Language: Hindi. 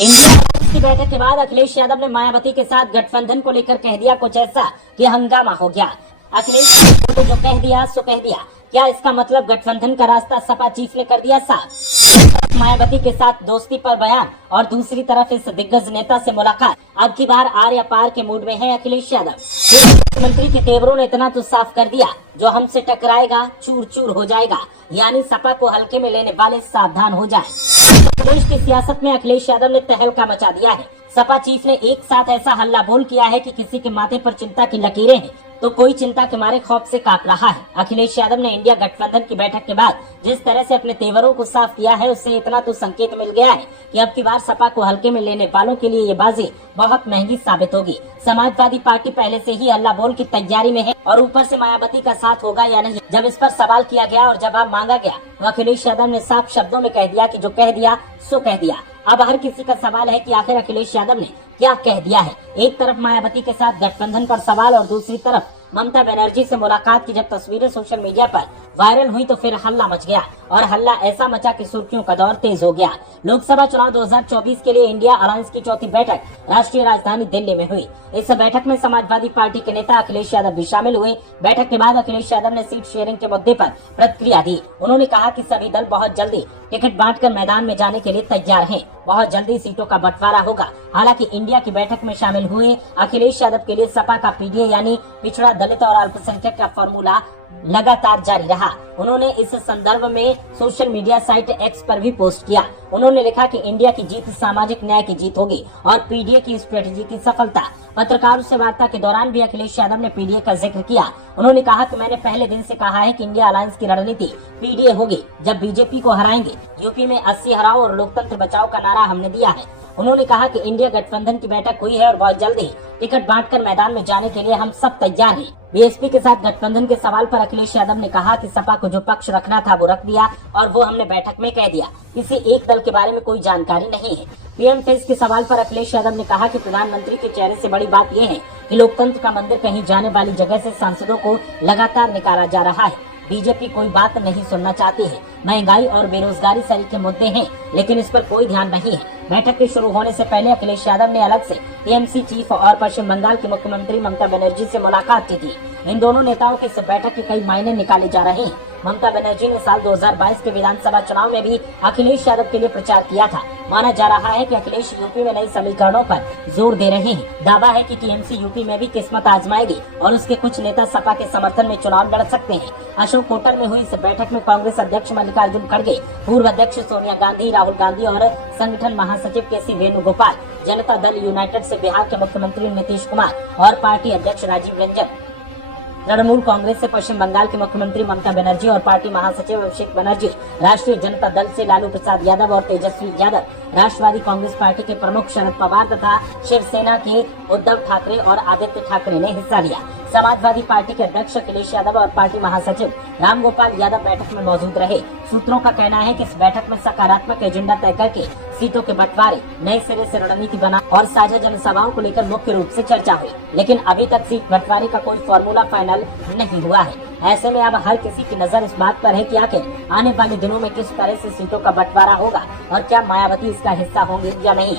इंडिया अलायंस की बैठक के बाद अखिलेश यादव ने मायावती के साथ गठबंधन को लेकर कह दिया कुछ ऐसा कि हंगामा हो गया। अखिलेश यादव ने जो कह दिया सो कह दिया। क्या इसका मतलब गठबंधन का रास्ता सपा चीफ ने कर दिया साफ? मायावती के साथ दोस्ती पर बयान और दूसरी तरफ इस दिग्गज नेता से मुलाकात। अब की बार आर या पार के मूड में है अखिलेश यादव। मुख्यमंत्री के तेवरों ने इतना तो साफ कर दिया, जो हमसे टकराएगा चूर चूर हो जाएगा, यानी सपा को हल्के में लेने वाले सावधान हो जाएं। प्रदेश की सियासत में अखिलेश यादव ने तहलका मचा दिया है। सपा चीफ ने एक साथ ऐसा हल्ला बोल किया है कि किसी के माथे पर चिंता की लकीरें हैं तो कोई चिंता के मारे खौफ से कांप रहा है। अखिलेश यादव ने इंडिया गठबंधन की बैठक के बाद जिस तरह से अपने तेवरों को साफ किया है, उससे इतना तो संकेत मिल गया है कि अब की बार सपा को हल्के में लेने वालों के लिए ये बाजी बहुत महंगी साबित होगी। समाजवादी पार्टी पहले से ही हल्ला बोल की तैयारी में है और ऊपर से मायावती का साथ होगा या नहीं। जब इस पर सवाल किया गया और जवाब मांगा गया तो अखिलेश यादव ने साफ शब्दों में कह दिया कि जो कह दिया सो कह दिया। अब हर किसी का सवाल है कि आखिर अखिलेश यादव ने क्या कह दिया है। एक तरफ मायावती के साथ गठबंधन पर सवाल और दूसरी तरफ ममता बनर्जी से मुलाकात की जब तस्वीरें सोशल मीडिया पर वायरल हुई तो फिर हल्ला मच गया और हल्ला ऐसा मचा कि सुर्खियों का दौर तेज हो गया। लोकसभा चुनाव 2024 के लिए इंडिया अलायंस की चौथी बैठक राष्ट्रीय राजधानी दिल्ली में हुई। इस बैठक में समाजवादी पार्टी के नेता अखिलेश यादव भी शामिल हुए। बैठक के बाद अखिलेश यादव ने सीट शेयरिंग के मुद्दे पर प्रतिक्रिया दी। उन्होंने कहा कि सभी दल बहुत जल्दी टिकट बांटकर मैदान में जाने के लिए तैयार हैं। बहुत जल्दी सीटों का बंटवारा होगा। हालांकि इंडिया की बैठक में शामिल हुए अखिलेश यादव के लिए सपा का पीडीए यानी पिछड़ा, दलित और अल्पसंख्यक का फॉर्मूला लगातार जारी रहा। उन्होंने इस संदर्भ में सोशल मीडिया साइट एक्स पर भी पोस्ट किया। उन्होंने लिखा कि इंडिया की जीत सामाजिक न्याय की जीत होगी और पीडीए की स्ट्रेटेजी की सफलता। पत्रकारों से वार्ता के दौरान भी अखिलेश यादव ने पीडीए का जिक्र किया। उन्होंने कहा कि मैंने पहले दिन से कहा है कि इंडिया अलायंस की रणनीति पीडीए होगी। जब बीजेपी को हराएंगे, यूपी में 80 हराओ और लोकतंत्र बचाओ का नारा हमने दिया है। उन्होंने कहा कि इंडिया गठबंधन की बैठक हुई है और बहुत जल्दी टिकट बांटकर मैदान में जाने के लिए हम सब तैयार हैं। बीएसपी के साथ गठबंधन के सवाल पर अखिलेश यादव ने कहा कि सपा को जो पक्ष रखना था वो रख दिया और वो हमने बैठक में कह दिया। किसी एक दल के बारे में कोई जानकारी नहीं है। पीएम फेस के सवाल पर अखिलेश यादव ने कहा कि प्रधानमंत्री के चेहरे से बड़ी बात यह है कि लोकतंत्र का मंदिर कहीं जाने वाली जगह से सांसदों को लगातार निकाला जा रहा है। बीजेपी कोई बात नहीं सुनना चाहती है। महंगाई और बेरोजगारी सरीखे मुद्दे हैं, लेकिन इस पर कोई ध्यान नहीं है। बैठक के शुरू होने से पहले अखिलेश यादव ने अलग से टीएमसी चीफ और पश्चिम बंगाल की मुख्यमंत्री ममता बनर्जी से मुलाकात की थी। इन दोनों नेताओं की इस बैठक के कई मायने निकाले जा रहे हैं। ममता बनर्जी ने साल 2022 के विधानसभा चुनाव में भी अखिलेश यादव के लिए प्रचार किया था। माना जा रहा है कि अखिलेश यूपी में नई समीकरणों पर जोर दे रहे हैं। दावा है कि टीएमसी यूपी में भी किस्मत आजमाएगी और उसके कुछ नेता सपा के समर्थन में चुनाव लड़ सकते हैं। अशोक होटल में हुई इस बैठक में कांग्रेस अध्यक्ष मल्लिकार्जुन खड़गे, पूर्व अध्यक्ष सोनिया गांधी, राहुल गांधी और संगठन महासचिव के.सी. वेणुगोपाल, जनता दल यूनाइटेड से बिहार के मुख्यमंत्री नीतीश कुमार और पार्टी अध्यक्ष राजीव रंजन, तृणमूल कांग्रेस से पश्चिम बंगाल के मुख्यमंत्री ममता बनर्जी और पार्टी महासचिव अभिषेक बनर्जी, राष्ट्रीय जनता दल से लालू प्रसाद यादव और तेजस्वी यादव, राष्ट्रवादी कांग्रेस पार्टी के प्रमुख शरद पवार तथा शिवसेना के उद्धव ठाकरे और आदित्य ठाकरे ने हिस्सा लिया। समाजवादी पार्टी के अध्यक्ष अखिलेश यादव और पार्टी महासचिव रामगोपाल यादव बैठक में मौजूद रहे। सूत्रों का कहना है कि इस बैठक में सकारात्मक एजेंडा तय करके सीटों के बंटवारे, नए सिरे से रणनीति बना और साझा जनसभाओं को लेकर मुख्य रूप से चर्चा हुई। लेकिन अभी तक सीट बंटवारे का कोई फॉर्मूला फाइनल नहीं हुआ है। ऐसे में अब हर किसी की नजर इस बात पर है कि आखिर आने वाले दिनों में किस तरह से सीटों का बंटवारा होगा और क्या मायावती इसका हिस्सा होंगे या नहीं।